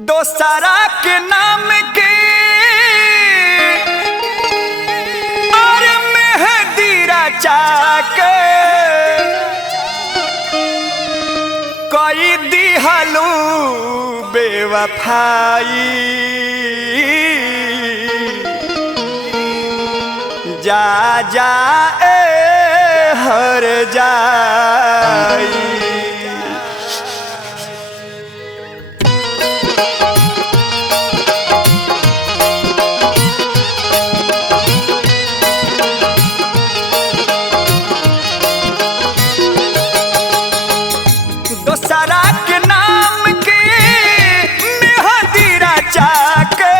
दोसरा के नाम के और मेहंदी रचा के कोई दिहलू बेवफाई। जा जा ए हर जाई। दोसरा के नाम के मेहंदी रचा के,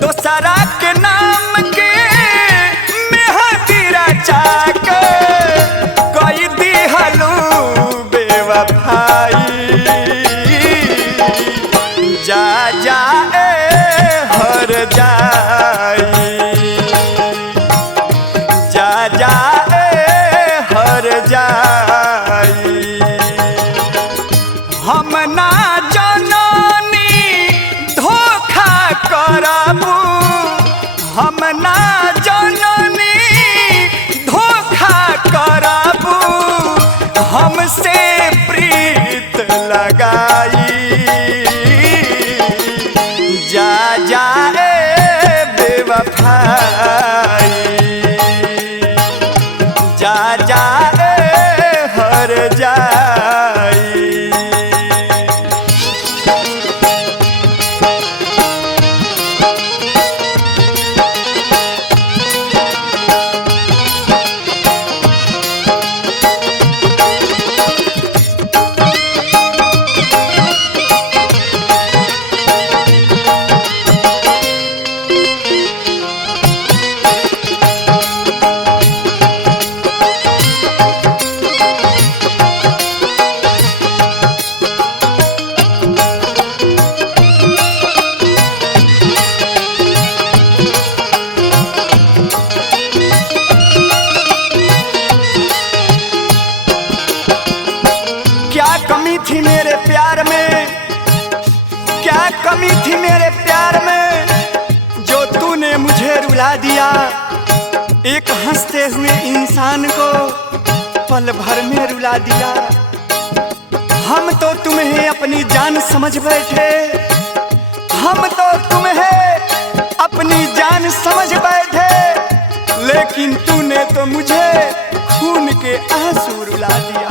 दोसरा के नाम के मेहंदी रचा के कोई दिहलू बेवफाई। जा जा ए हर जाई। जा जा ए हर जाई। हम ना जननी धोखा करबू, हम ना जननी धोखा करबू, हमसे प्रीत लगाई। जा जा ए बेवफाई। जा जा ए हर जाई। क्या कमी थी मेरे प्यार में, क्या कमी थी मेरे प्यार में, जो तूने मुझे रुला दिया। एक हंसते हुए इंसान को पल भर में रुला दिया। हम तो तुम्हें अपनी जान समझ बैठे, हम तो तुम्हें अपनी जान समझ बैठे, लेकिन तूने तो मुझे खून के आंसू रुला दिया,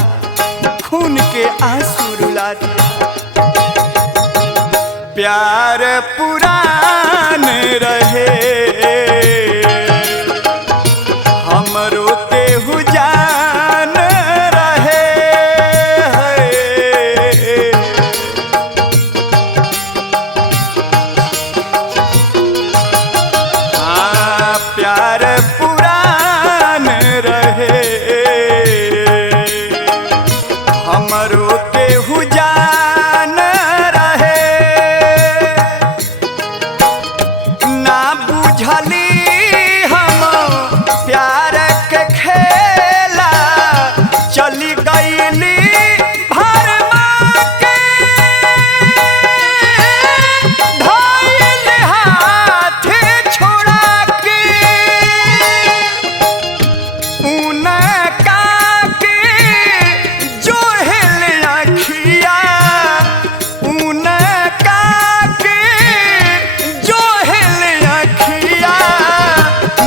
खून के आंसू रुला दिया। प्यार पुरान रहे हमरो केहू जान रहे। हाँ प्यार पुरान रहे हमरो केहू जान रहे। ना बुझली हम प्यार के खेला, चली गईली भरमा के धइल हाथ छोड़ा के। उनका के जोहल अखिया, उनका के जोहल अखिया,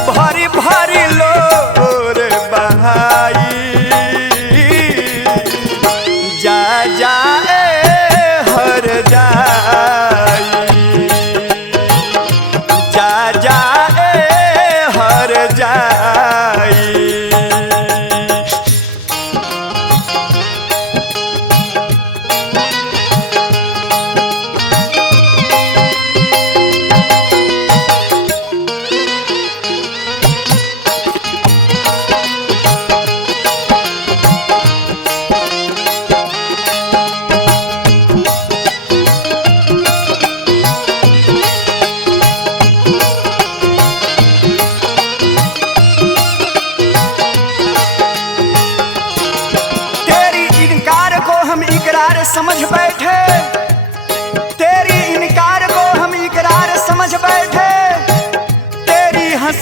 भरी भरी लोर बहाई। जा जा ए हर जाई। जा जा ए हर जाई। समझ बैठे, तेरी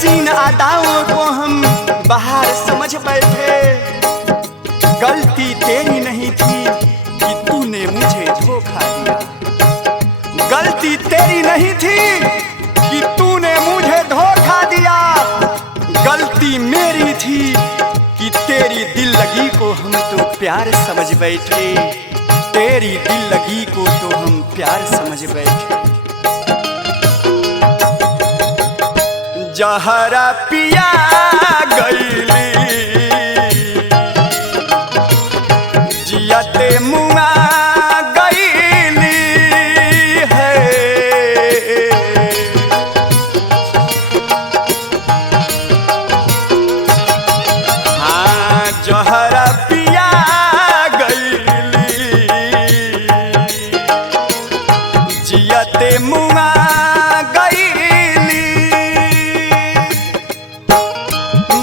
हसीन अदाओं को हम बाहर समझ बैठे। गलती तेरी नहीं थी कि तूने मुझे धोखा दिया। गलती तेरी नहीं थी कि तूने मुझे धोखा दिया। गलती मेरी थी कि तेरी दिल लगी को हम तो प्यार समझ बैठे। तेरी दिल लगी को तो हम प्यार समझ बैठे। जहरा पिया गईली जियते मुआ गईली है। हाँ जहरा पिया गईली जियते मुआ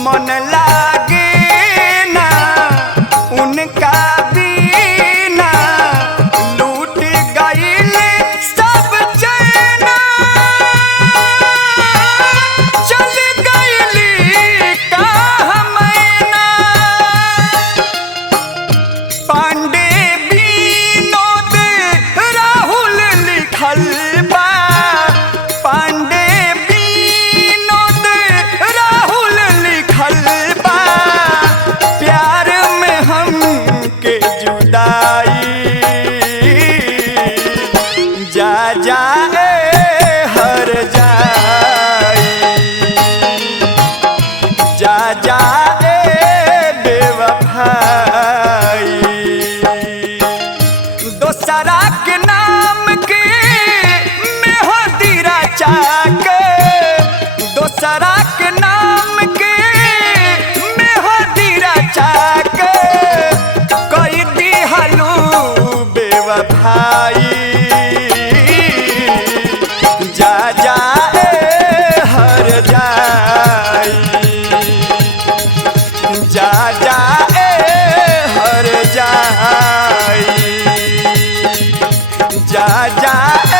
मन लागे ना उनका बीना। लूट गईल सब चैना चल गईली कहाँ मैना। पांडे विनोद राहुल लिखल बा। पांडे विनोद राहुल लिखल बा। प्यार में हम के जुदाई जा जाए हर जाई। जा जाए बेवफाई। दोसरा के नाम के मेहंदी रचा के। दोसरा के नाम के मेहंदी रचा के कई दिहलू बेवफाई। जा जाए हर जाई। जा जाए हर जाई। जा जाए